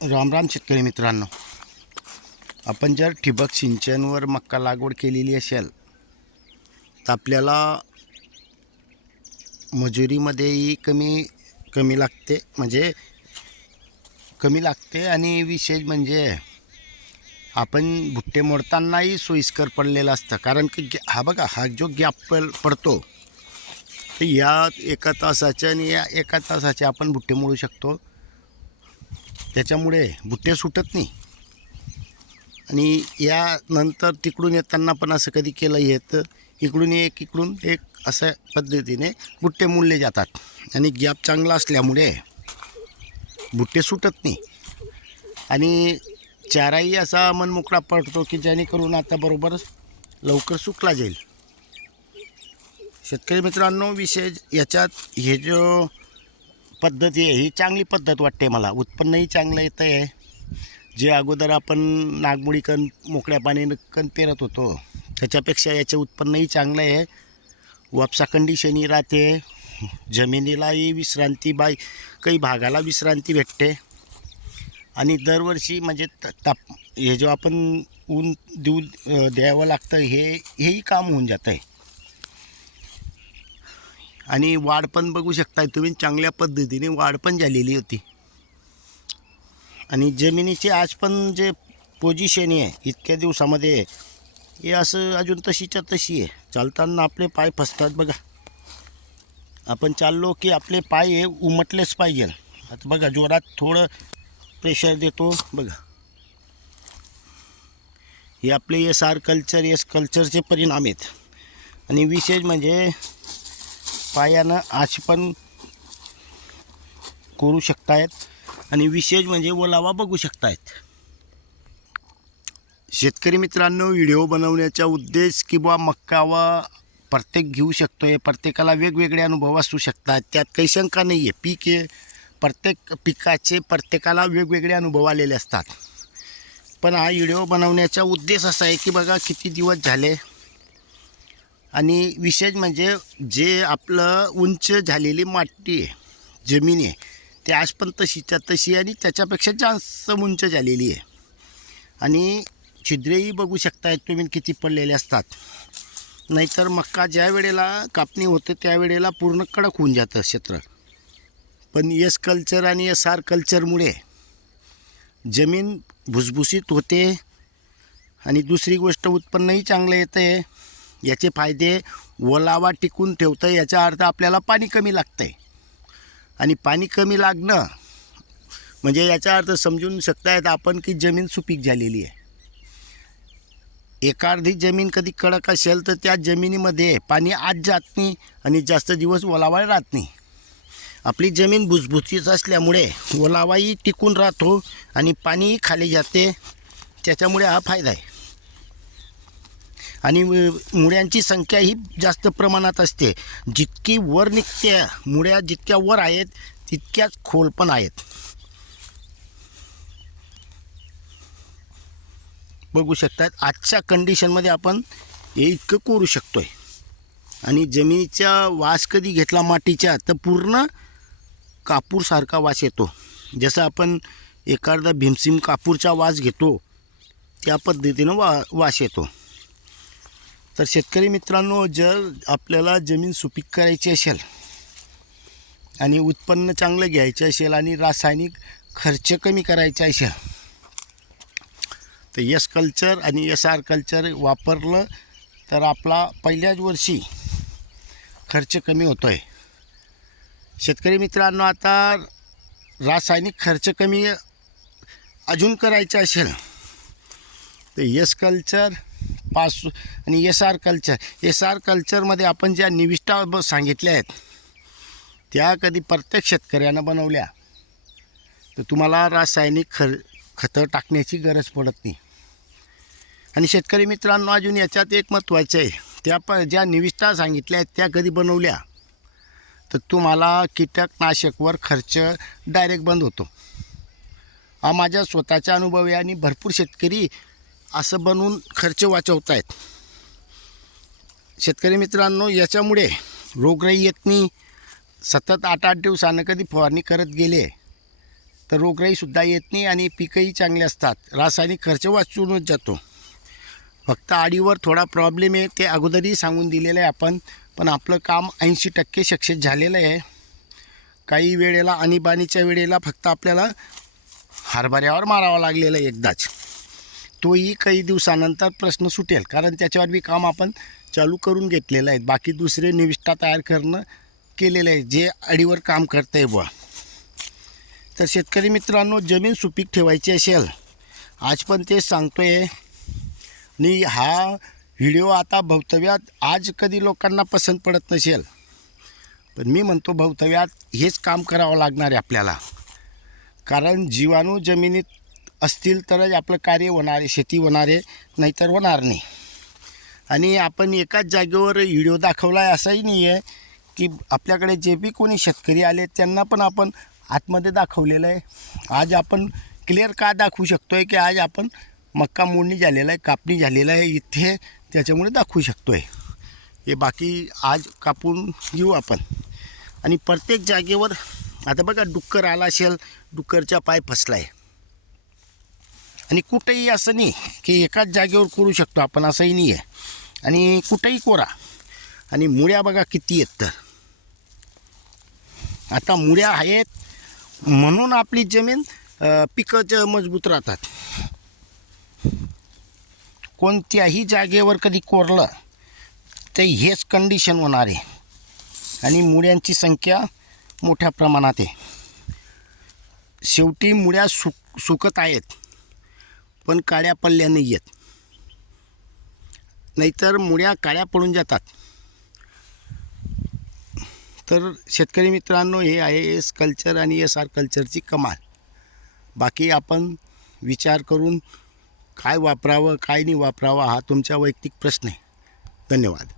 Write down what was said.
राम राम शेतकरी मित्रांनो आपण जर ठिबक सिंचनवर मक्का लागवड केलेली असेल तर आपल्याला मजुरीमध्येही कमी कमी लागते. म्हणजे कमी लागते आणि विशेष म्हणजे आपण भुट्टे मोडतानाही सोयीस्कर पडलेलं असतं. कारण की गे- हा बघा हा जो गॅप पडतो तर या एका तासाच्या आणि या एका तासाचे आपण भुट्टे मोडू शकतो. त्याच्यामुळे बुट्टे सुटत नाही. आणि यानंतर तिकडून येताना पण असं कधी केलं येतं इकडून एक इकडून एक अशा पद्धतीने बुट्टे मुडले जातात. आणि गॅप चांगला असल्यामुळे बुट्टे सुटत नाही. आणि चाराही असा मनमोकळा पडतो की जेणेकरून आता बरोबर लवकर सुकला जाईल. शेतकरी मित्रांनो विशेष याच्यात हे जो पद्धती आहे. ही चांगली पद्धत वाटते मला. उत्पन्नही चांगलं येतं आहे. जे अगोदर आपण नागमोडी कण मोकळ्या पाण्यानं कण पेरत होतो त्याच्यापेक्षा याचं उत्पन्नही चांगलं आहे. वापसा कंडिशनही राहते. जमिनीलाही विश्रांती बाय काही भागाला विश्रांती भेटते. आणि दरवर्षी म्हणजे त- ताप हे जो आपण ऊन देऊ द्यावं लागतं हे हेही काम होऊन जातं आहे. आणि वाढ पण बघू शकताय तुम्ही चांगल्या पद्धतीने वाढ पण झालेली होती. आणि जमिनीची आज पण जे पोजिशन आहे इतक्या दिवसामध्ये हे असं अजून तशीच्या तशी आहे. चालताना आपले पाय फसतात बघा. आपण चाललो की आपले पाय हे उमटलेच पाहिजे. आता बघा जोरात थोडं प्रेशर देतो बघा. हे आपले एस आर कल्चर एस कल्चरचे परिणाम आहेत. आणि विशेष म्हणजे पायानं आज पण करू शकतायत. आणि विशेष म्हणजे ओलावा बघू शकतायत. शेतकरी मित्रांनो व्हिडिओ बनवण्याचा उद्देश किंवा बुवा मक्का व प्रत्येक घेऊ शकतो आहे प्रत्येकाला वेगवेगळे अनुभव असू शकतात. त्यात काही शंका नाही आहे पीक हे प्रत्येक पिकाचे प्रत्येकाला वेगवेगळे अनुभव आलेले असतात. पण हा व्हिडिओ बनवण्याचा उद्देश असा आहे की बघा किती दिवस झाले आणि विशेष म्हणजे जे आपलं उंच झालेली माती आहे जमीन आहे ते आज पण तशीच्या तशी आणि त्याच्यापेक्षा जास्त उंच झालेली आहे. आणि छिद्रेही बघू शकतायत तुम्ही किती पडलेले असतात. नाहीतर मक्का ज्या वेळेला कापणी होते त्यावेळेला पूर्ण कडक होऊन जातं क्षेत्र. पण एस कल्चर आणि एस आर कल्चरमुळे जमीन भुसभुशीत होते आणि दुसरी गोष्ट उत्पन्नही चांगलं येतं आहे याचे फायदे ओलावा टिकून ठेवतं याचा अर्थ आपल्याला पाणी कमी लागतं आहे आणि पाणी कमी लागणं म्हणजे याचा अर्थ समजून शकतायत आपण की जमीन सुपीक झालेली आहे. एकार्धी जमीन कधी कडक असेल तर त्या जमिनीमध्ये पाणी आत जात नाही आणि जास्त दिवस ओलावा राहत नाही. आपली जमीन भुसभुशीत असल्यामुळे ओलावाही टिकून राहतो आणि पाणीही खाली जाते. त्याच्यामुळे हा फायदा आहे. आणि मुळ्यांची संख्या ही जास्त प्रमाणात असते. जितकी वर निघते मुळ्या जितक्या वर आहेत तितक्याच खोल पण आहेत. बघू शकतात आजच्या कंडिशनमध्ये आपण हे इतकं करू आहे आणि जमिनीचा वास कधी घेतला मातीच्या तर पूर्ण कापूरसारखा वास येतो. जसं आपण एखादा भीमसिम कापूरचा वास घेतो त्या पद्धतीनं वा वास येतो. तर शेतकरी मित्रांनो जर आपल्याला जमीन सुपीक करायची असेल आणि उत्पन्न चांगलं घ्यायचं असेल आणि रासायनिक खर्च कमी करायचा असेल तर यस कल्चर आणि एस आर कल्चर वापरलं तर आपला पहिल्याच वर्षी खर्च कमी होतो आहे शेतकरी मित्रांनो आता रासायनिक खर्च कमी अजून करायचा असेल तर यस कल्चर पास आणि S R culture S R कल्चरमध्ये आपण ज्या निविष्ठा ब सांगितल्या आहेत त्या कधी प्रत्येक शेतकऱ्यानं बनवल्या. तर तुम्हाला रासायनिक खर खतं टाकण्याची गरज पडत नाही. आणि शेतकरी मित्रांनो अजून याच्यात एक महत्त्वाचं आहे. त्या प ज्या निविष्ठा सांगितल्या आहेत त्या कधी बनवल्या? तर तुम्हाला कीटकनाशकवर खर्च डायरेक्ट बंद होतो. हा माझ्या स्वतःच्या अनुभव आहे आणि भरपूर शेतकरी असं बनवून खर्च वाचवत आहेत शेतकरी मित्रांनो याच्यामुळे रोगराई येत नाही सतत आठ आठ दिवसानं कधी फवारणी करत गेले तर रोगराईसुद्धा येत नाही आणि पिकंही चांगली असतात. रासायनिक खर्च वाचूनच जातो. फक्त आडीवर थोडा प्रॉब्लेम आहे ते अगोदरही सांगून दिलेलं आहे आपण पण आपलं काम ऐंशी टक्के सक्सेस झालेलं आहे. काही वेळेला आणीबाणीच्या वेळेला फक्त आपल्याला हरभऱ्यावर मारावं लागलेलं आहे एकदाच. तोही काही दिवसानंतर प्रश्न सुटेल. कारण त्याच्यावर बी काम आपण चालू करून घेतलेलं आहे. बाकी दुसरे निविष्ठा तयार करणं केलेलं आहे. जे अडीवर काम करतं आहे बुवा. तर शेतकरी मित्रांनो जमीन सुपीक ठेवायची असेल आज पण तेच सांगतो आहे आणि हा व्हिडिओ आता भवतव्यात आज कधी लोकांना पसंत पडत नसेल. पण मी म्हणतो भवतव्यात हेच काम करावं लागणार आहे आपल्याला. कारण जीवाणू जमिनीत असतील तरच आपलं कार्य होणार आहे शेती होणार आहे नाहीतर होणार नाही. आणि आपण एकाच जागेवर व्हिडिओ दाखवला आहे असंही नाही आहे की आपल्याकडे जे बी कोणी शेतकरी आले त्यांना पण आपण आतमध्ये दाखवलेलं आहे. आज आपण क्लिअर का दाखवू शकतो आहे की आज आपण मक्का मोडणी झालेला आहे कापणी झालेला आहे इथे त्याच्यामुळे दाखवू शकतो आहे हे बाकी आज कापून घेऊ आपण. आणि प्रत्येक जागेवर आता बघा डुक्कर आला असेल डुक्करचा पाय फसला आहे आणि कुठंही असं नाही की एकाच जागेवर करू शकतो आपण असंही नाही आहे. आणि कुठंही कोरा. आणि मुळ्या बघा किती आहेत तर. आता मुळ्या आहेत म्हणून आपली जमीन पिकं मजबूत राहतात. कोणत्याही जागेवर कधी कोरलं तर हेच कंडिशन होणार आहे. आणि मुळ्यांची संख्या मोठ्या प्रमाणात आहे. शेवटी मुळ्या सुक सुकत आहेत. पण काळ्या पडल्या नाही आहेत नाहीतर मुळ्या काळ्या पडून जातात. तर शेतकरी मित्रांनो हे आहे एस कल्चर आणि एस आर कल्चरची कमाल. बाकी आपण विचार करून काय वापरावं काय नाही वापरावं हा तुमचा वैयक्तिक प्रश्न आहे. धन्यवाद.